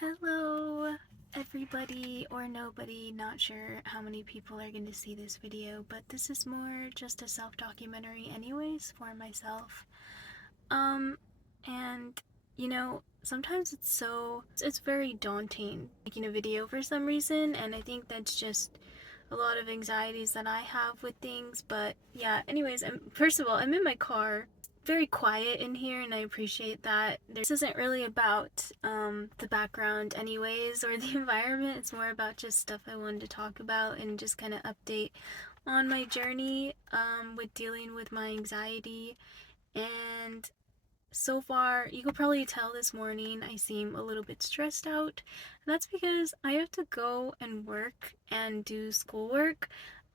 Hello, everybody or nobody, not sure how many people are going to see this video, but this is more just a self-documentary anyways for myself. Um, and sometimes it's very daunting making a video for some reason, and I think that's just a lot of anxieties that I have with things, but yeah, anyways, first of all, I'm in my car, very quiet in here, and I appreciate that. This isn't really about the background anyways, or the environment. It's more about just stuff I wanted to talk about and just kind of update on my journey with dealing with my anxiety. And so far, you could probably tell this morning I seem a little bit stressed out. And that's because I have to go and work and do schoolwork,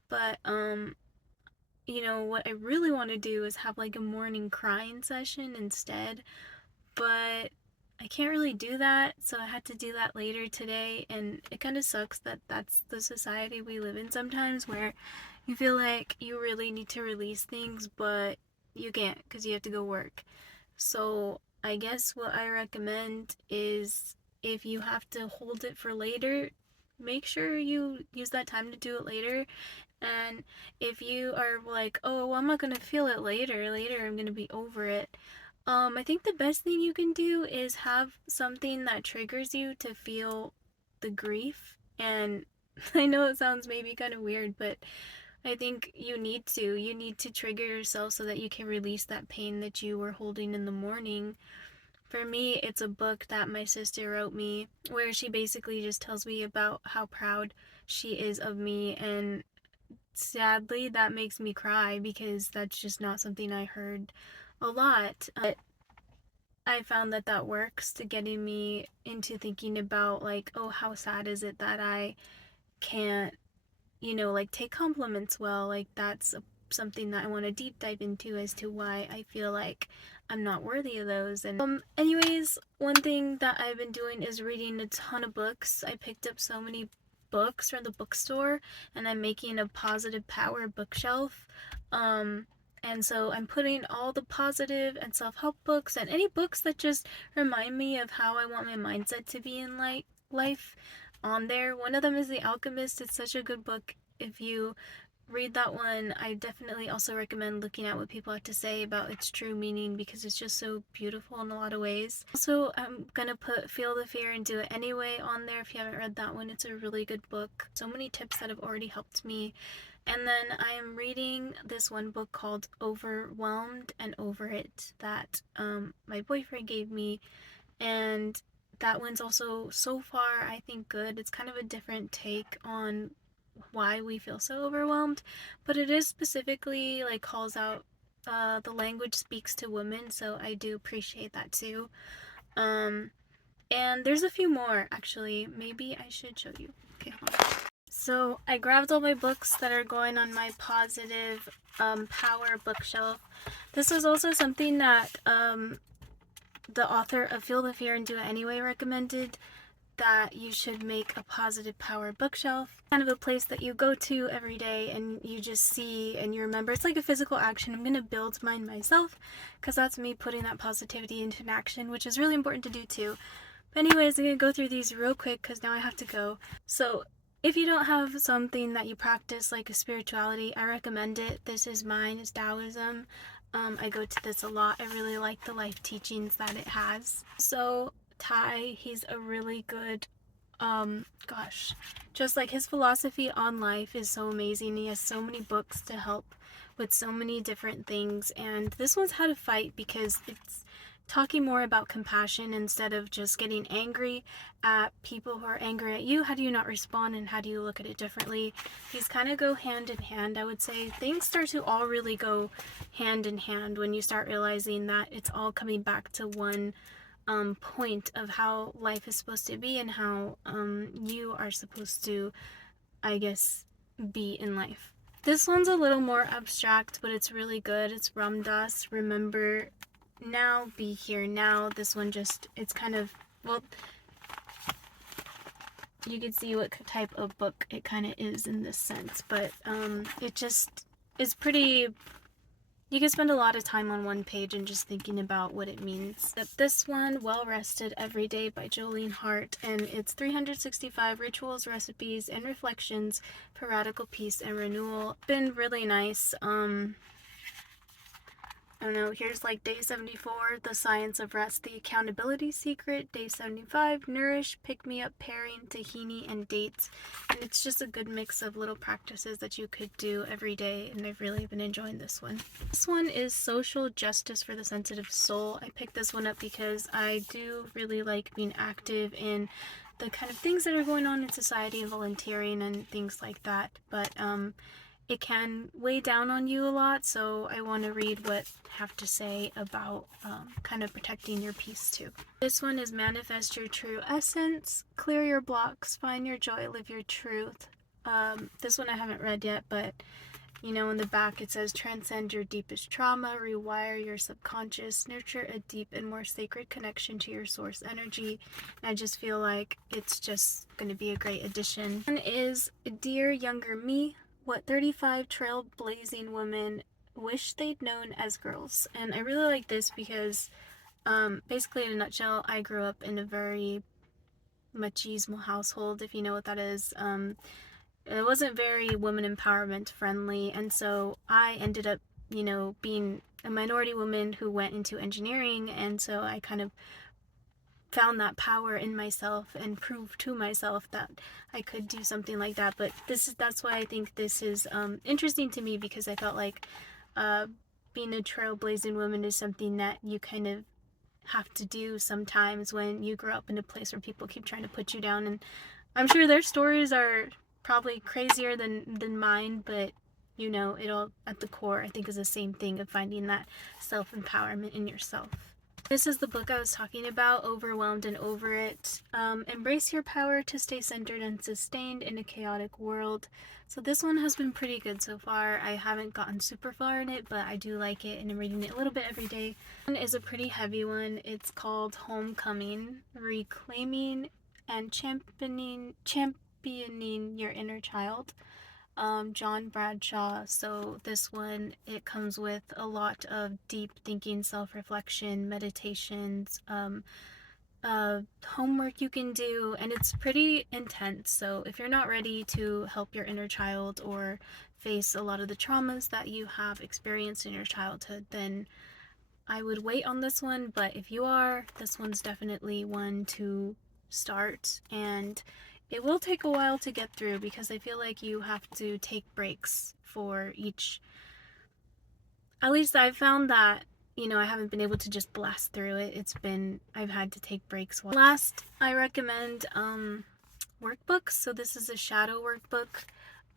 but what I really want to do is have like a morning crying session instead, but I can't really do that, so I had to do that later today, and it kind of sucks that that's the society we live in sometimes, where you feel like you really need to release things, but you can't because you have to go work. So I guess what I recommend is, if you have to hold it for later, make sure you use that time to do it later. And if you are like, oh, well, I'm not gonna feel it later, I'm gonna be over it. I think the best thing you can do is have something that triggers you to feel the grief. And I know it sounds maybe kind of weird, but I think you need to trigger yourself so that you can release that pain that you were holding in the morning. For me, it's a book that my sister wrote me, where she basically just tells me about how proud she is of me, and sadly that makes me cry because that's just not something I heard a lot. But I found that that works to getting me into thinking about, like, oh, how sad is it that I can't, like, take compliments well. Like, that's something that I want to deep dive into as to why I feel like I'm not worthy of those. And anyways, one thing that I've been doing is reading a ton of books. I picked up so many books from the bookstore, and I'm making a positive power bookshelf. And so I'm putting all the positive and self-help books and any books that just remind me of how I want my mindset to be in life on there. One of them is The Alchemist. It's such a good book. If you read that one, I definitely also recommend looking at what people have to say about its true meaning, because it's just so beautiful in a lot of ways. Also, I'm gonna put Feel the Fear and Do It Anyway on there if you haven't read that one. It's a really good book. So many tips that have already helped me. And then I am reading this one book called Overwhelmed and Over It that my boyfriend gave me, and that one's also, so far, I think good. It's kind of a different take on why we feel so overwhelmed, but it is specifically like calls out the language speaks to women, so I do appreciate that too. Um, and there's a few more actually. Maybe I should show you. Okay, hold on. So I grabbed all my books that are going on my positive power bookshelf. This was also something that the author of Feel the Fear and Do It Anyway recommended, that you should make a positive power bookshelf. Kind of a place that you go to every day and you just see and you remember. It's like a physical action. I'm going to build mine myself because that's me putting that positivity into an action, which is really important to do too. But anyways, I'm going to go through these real quick because now I have to go. So if you don't have something that you practice like a spirituality, I recommend it. This is mine. It's Taoism. I go to this a lot. I really like the life teachings that it has. So Ty, he's a really good, gosh, just like his philosophy on life is so amazing. He has so many books to help with so many different things, and this one's How to Fight, because it's talking more about compassion instead of just getting angry at people who are angry at you. How do you not respond, and how do you look at it differently? These kind of go hand in hand, I would say. Things start to all really go hand in hand when you start realizing that it's all coming back to one point of how life is supposed to be and how you are supposed to, I guess, be in life. This one's a little more abstract, but it's really good. It's Ram Dass, Remember Now, Be Here Now. This one just, it's kind of, well, you can see what type of book it kind of is in this sense, but it just is pretty You can spend a lot of time on one page and just thinking about what it means. But this one, Well Rested Every Day by Jolene Hart, and it's 365 rituals, recipes, and reflections for radical peace and renewal. Been really nice. I don't know, here's like day 74, The Science of Rest, The Accountability Secret. Day 75, Nourish, Pick Me Up, Pairing, Tahini, and Dates. And it's just a good mix of little practices that you could do every day, and I've really been enjoying this one. This one is Social Justice for the Sensitive Soul. I picked this one up because I do really like being active in the kind of things that are going on in society and volunteering and things like that. But it can weigh down on you a lot, so I want to read what I have to say about kind of protecting your peace too. This one is Manifest Your True Essence, Clear Your Blocks, Find Your Joy, Live Your Truth. This one I haven't read yet, but you know, in the back it says transcend your deepest trauma, rewire your subconscious, nurture a deep and more sacred connection to your source energy. And I just feel like it's just going to be a great addition. One is Dear Younger Me, What 35 Trailblazing Women Wish They'd Known as Girls. And I really like this because basically in a nutshell, I grew up in a very machismo household, if you know what that is. It wasn't very women empowerment friendly, and so I ended up, you know, being a minority woman who went into engineering, and so I kind of found that power in myself and proved to myself that I could do something like that. But that's why I think this is interesting to me, because I felt like being a trailblazing woman is something that you kind of have to do sometimes when you grow up in a place where people keep trying to put you down. And I'm sure their stories are probably crazier than mine, but you know, it all at the core I think is the same thing of finding that self-empowerment in yourself. This is the book I was talking about, Overwhelmed and Over It. Embrace your power to stay centered and sustained in a chaotic world. So this one has been pretty good so far. I haven't gotten super far in it, but I do like it, and I'm reading it a little bit every day. One is a pretty heavy one. It's called Homecoming, Reclaiming and Championing Your Inner Child. John Bradshaw. So this one, it comes with a lot of deep thinking, self-reflection, meditations, homework you can do, and it's pretty intense. So if you're not ready to help your inner child or face a lot of the traumas that you have experienced in your childhood, then I would wait on this one. But if you are, this one's definitely one to start, and it will take a while to get through because I feel like you have to take breaks for each. At least I've found that, you know, I haven't been able to just blast through it. I've had to take breaks. Last, I recommend workbooks. So this is a shadow workbook,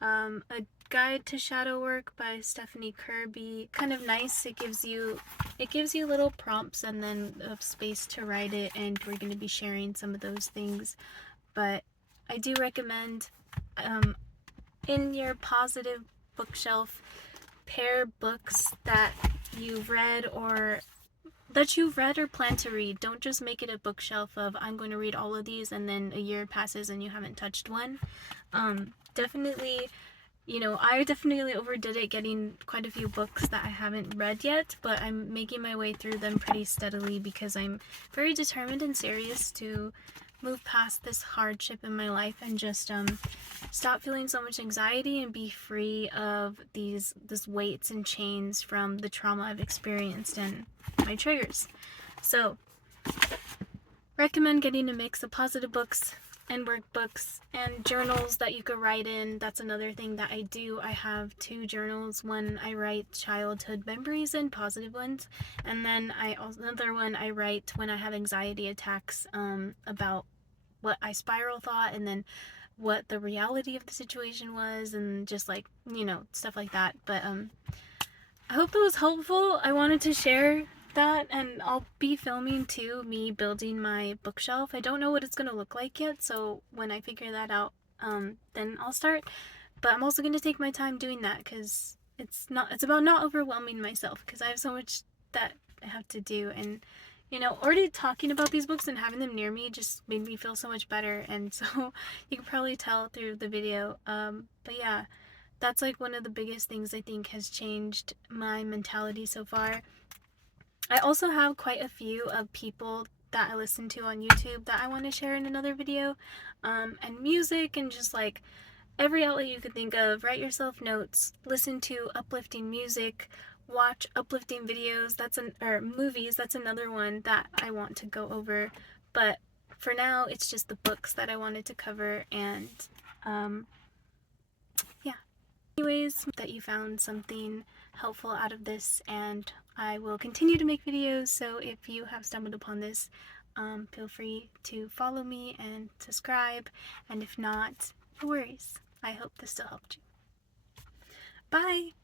a guide to shadow work by Stephanie Kirby. Kind of nice. It gives you little prompts and then a space to write it, and we're going to be sharing some of those things. But I do recommend in your positive bookshelf, pair books that you've read or plan to read. Don't just make it a bookshelf of I'm going to read all of these and then a year passes and you haven't touched one. Definitely, you know, I definitely overdid it getting quite a few books that I haven't read yet, but I'm making my way through them pretty steadily because I'm very determined and serious to move past this hardship in my life and just stop feeling so much anxiety and be free of these weights and chains from the trauma I've experienced and my triggers. So recommend getting a mix of positive books and workbooks and journals that you could write in. That's another thing that I do. I have 2 journals. One I write childhood memories in, positive ones, and then another one I write when I have anxiety attacks, about what I spiral thought and then what the reality of the situation was, and just like, you know, stuff like that. But I hope that was helpful. I wanted to share that, and I'll be filming too, me building my bookshelf. I don't know what it's gonna look like yet, so when I figure that out, then I'll start. But I'm also gonna take my time doing that because it's about not overwhelming myself, because I have so much that I have to do. And you know, already talking about these books and having them near me just made me feel so much better, and so you can probably tell through the video. But yeah, that's like one of the biggest things I think has changed my mentality so far. I also have quite a few of people that I listen to on YouTube that I want to share in another video, and music and just like every outlet you could think of. Write yourself notes, listen to uplifting music, watch uplifting videos, or movies. That's another one that I want to go over. But for now, it's just the books that I wanted to cover, and yeah. Anyways, that you found something helpful out of this, and I will continue to make videos, so if you have stumbled upon this, feel free to follow me and subscribe, and if not, no worries. I hope this still helped you. Bye!